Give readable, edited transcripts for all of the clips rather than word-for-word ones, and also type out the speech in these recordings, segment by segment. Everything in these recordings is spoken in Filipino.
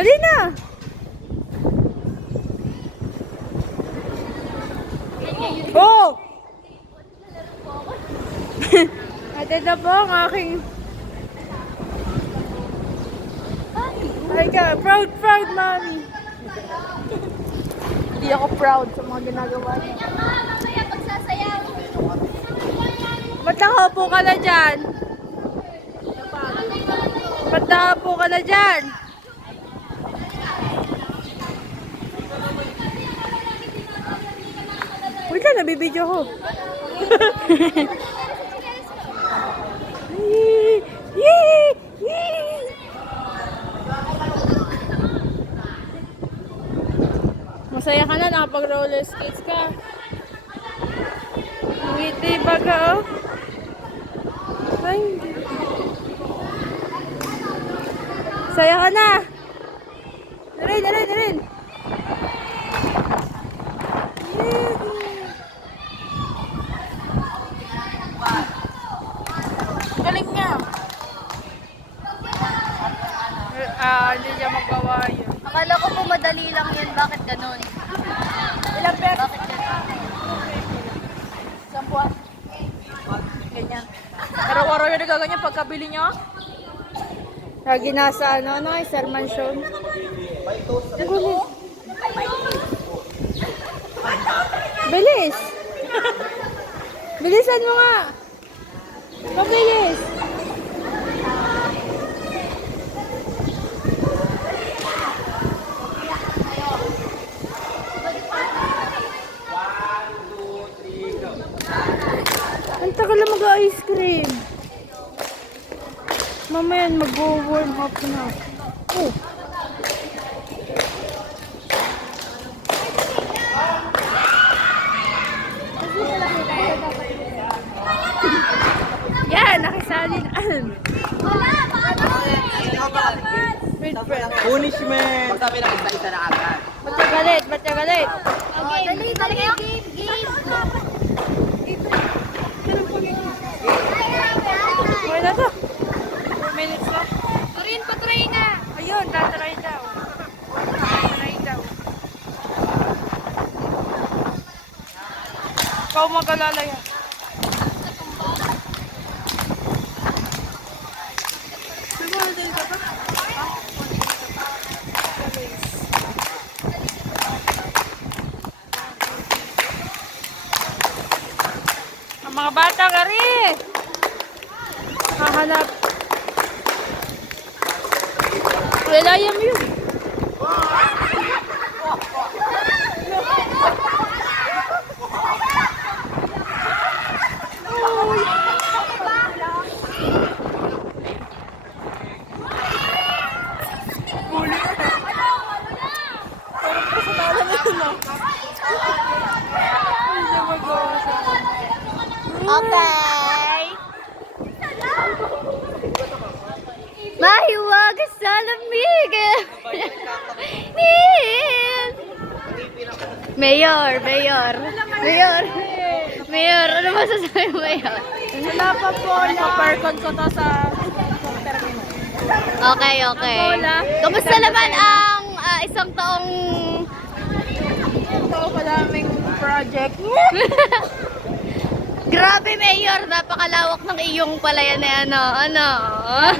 Dali na! Oh! Ate na po ang aking... Ay ka, proud, mommy. Hindi ako proud sa mga ginagawa niya. Mamaya pagsasayaw. Ba't nakaupo ka na dyan? Ba't nakaupo ka na dyan? Wait lang, nabibidyo ko. Masaya ka na, nakapag-roller skates ka. Ngiti ba ka, oh? Ay, saya ka na! Narin! Galing niya! Hindi niya magawa yun. Akala ko po madali lang yun. Bakit ganun? Ilang pesos? Bakit ganun? Sampuan. Ganyan. Araw-araw yung nagaganyan pagkabili nyo? Lagi nasa Serman Show. Gulis. Bilis! Bilisan mo nga! Mabilis! Ang tagal na mag-ice cream. Mamaya mag-warm up na. Oh. Yan, nakisali na. Punishment! Sabi na isa na agad. Ba't ka galit? Dali kayo. Game. Okay na to. 4 minutes lang. Patry na. Ayun, tatry daw. Tatry daw. Ikaw mag-alala yan. Ang mga bata ka rin. Hahanap. Wilayam yun. Okay. Mahiwag sa lamig. Mayor. Ano masasabi mo, Mayor? Wala pa po na. Parkon ko to sa terminal. Okay. Kamusta naman ang isang taong... Ito pa daming project. Grabe, Mayor, napakalawak ng iyong palayan na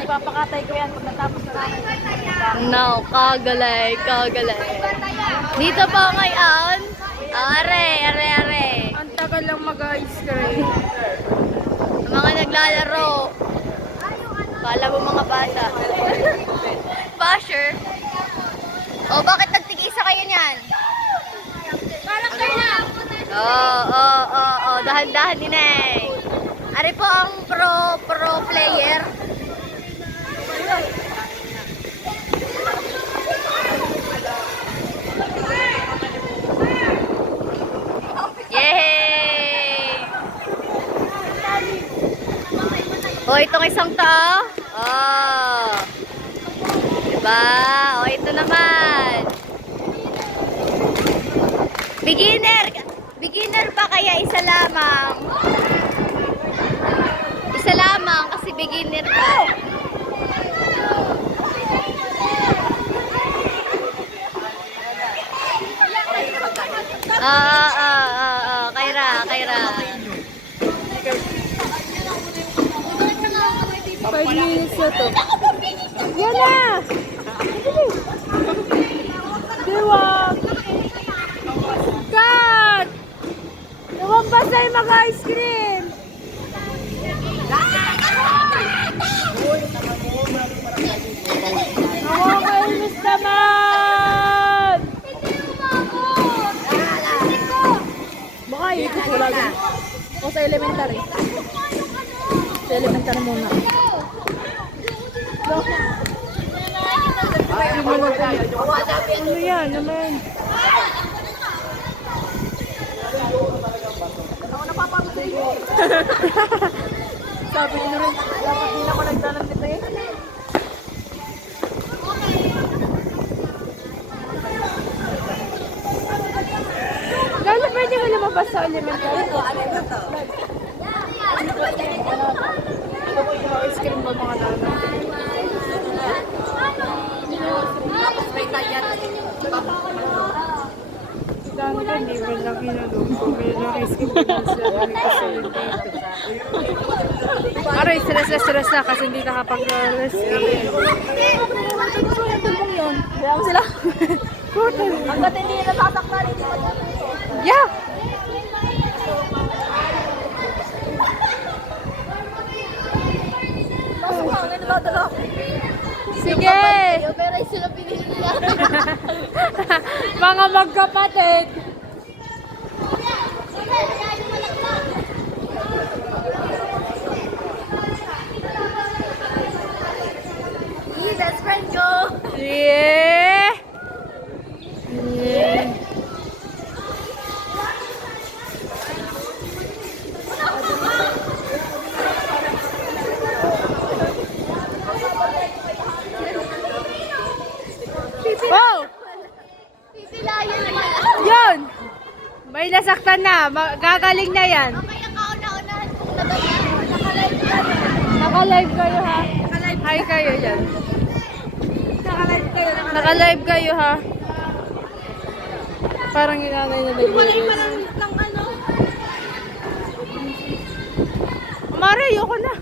Ipapakatay ko yan pag natapos na namin. No, kagalay. Dito po ngayon. Are. Ang tagal lang mag-ice cream. Ang mga naglalaro. Kala mo mga bata. Basher. O, bakit nagtigisa kayo niyan? Oo. Dahan-dahan din eh. Ari po ang pro player. Yay! O, itong isang tao. Oh. Diba? O, ito naman. Beginner pa kaya isa lamang? Isa lamang kasi beginner pa. to. Yan na! Diwag! Cut! Lumabas na yung mga ice cream! Nakakainis naman! Baka ikot wala din. O sa elementary. Sa elementary muna. Ano yan naman? Sabi nyo rin, dapat din ako nagdalang dito eh. Gano'n pwede mo lumabas sa elementary? Ito po yung ice cream ba mga lalo? Dami ka, di ba lang inaloko? May lang ice cream na sila. Aray, stress na kasi hindi nakapag-rest eh. Kaya mo sila. Hanggat hindi nasasaktan, hindi mo dyan. Yeah! Sige! Pero sila pinili nila. Mga magkapatid! Best friend ko. Yeah! Yeah! Wow! Pipilayan naman. Yun! May nasaktan na. Gagaling na yan. Mamaya kauna-unahan kong labanan. Nakalive ka na. Naka-live kayo ha. Hi kayo dyan. Naka-live kayo ha. Parang inanay na nag-video. Ng ano? Mare, ayoko na.